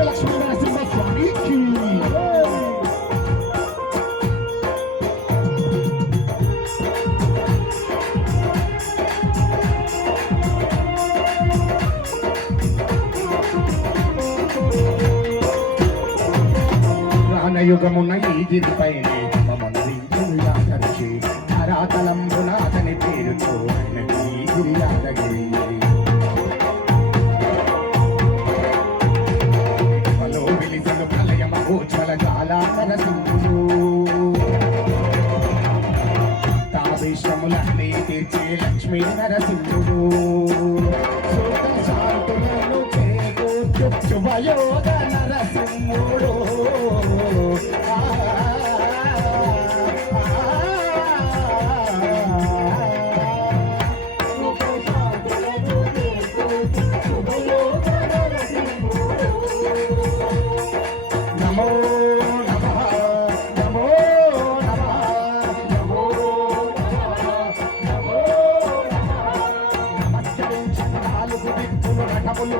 లక్ష్మీ నరసింహ స్వామికి యుగమున్న ఈ గిరిపైనే మమనరించుయాదరిచి ధరాతలంబున అతని పేరుతో ఈ గిరియాదగిరి వలో విలిసను ప్రళయమహోజ్వల జాలానరసింహుడు తావేశములన్నీ తీర్చే లక్ష్మీ నరసింహుడు శాంతులను చేకూర్చు శుభయోగ నరసింహుడు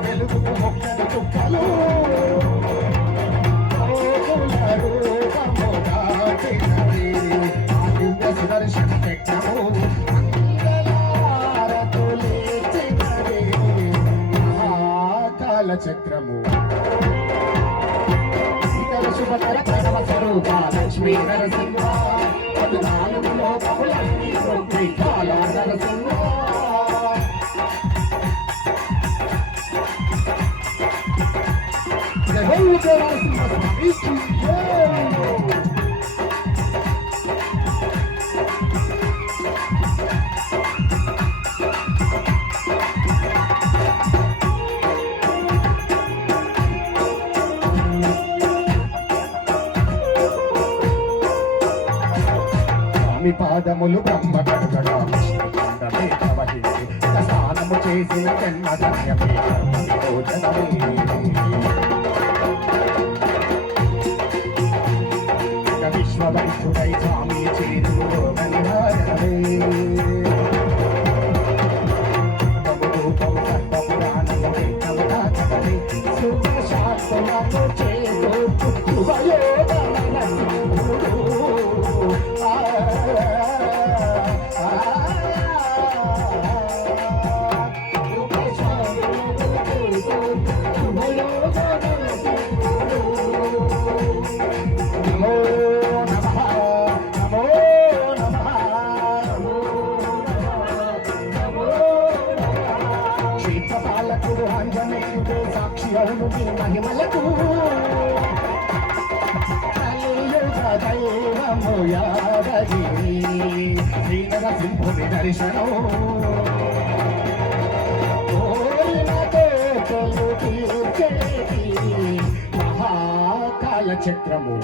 వెలుగుకు మొక్కలు చుక్కలు సుదర్శన చక్రము మహాకాల చక్రము ఇతర శుభకర ప్రణవ స్వరూప లక్ష్మీ నరసింహ 14 లోకములన్నీ కాల నరసింహ స్వామి పాదములు బ్రహ్మ కడుగడా స్నానము చేసిన జన్మధన్యమే విశ్వవంతుడై స్వామి చేరులో గనిహారమే రూపము సర్వపురాణము కవతాచకమే సుఖశాస్త్రము చేరు సాక్షి అవును మహిమలకు దైవము యాదగిరి శ్రీ నరసింహుని దర్శనం మహాకాల చక్రము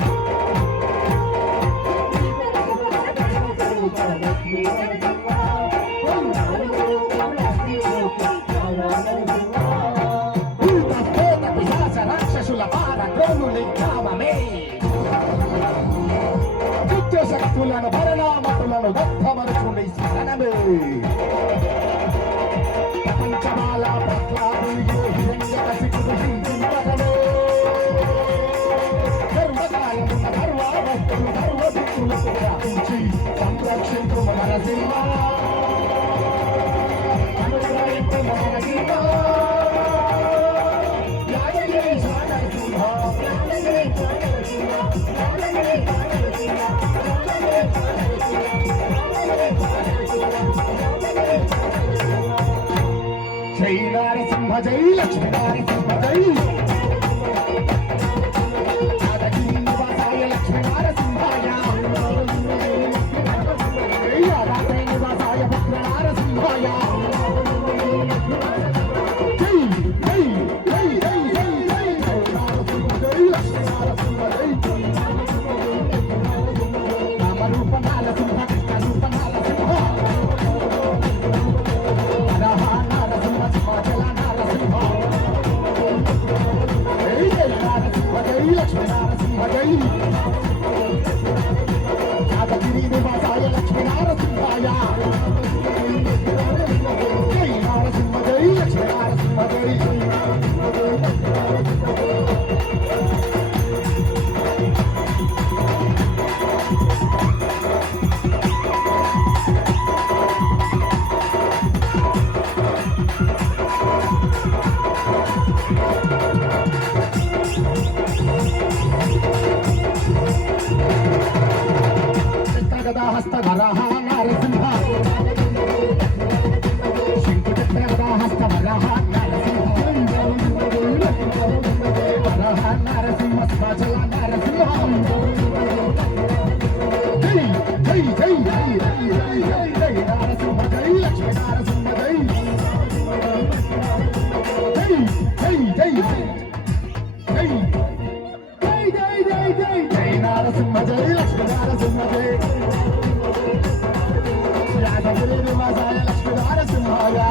శక్తులను పరిణామతులను దత్తమరుచుండి స్మరణమే ప్రపంచమాల ప్రహ్లాదుడు హిరణ్యకశిపుడు హింసింపగలే సర్వకాలమున్న సర్వావస్థలు సర్వశక్తులకు వ్యాపించి సంరక్షించు నరసింహ అనుగ్రహించు నరసింహ యాదగిరి నరసింహ జై నరసింహ జై లక్ష్మీ నరసింహ జై నివాసాయ లక్ష్మీ నరసింహాయ నివాసాయ భద్ర నరసింహాయ జై జై జై జై జై జై నరసింహ జై లక్ష్మీ నరసింహ జై నామరూప నరసింహ రూప నరసింహ నరసింహ మాయా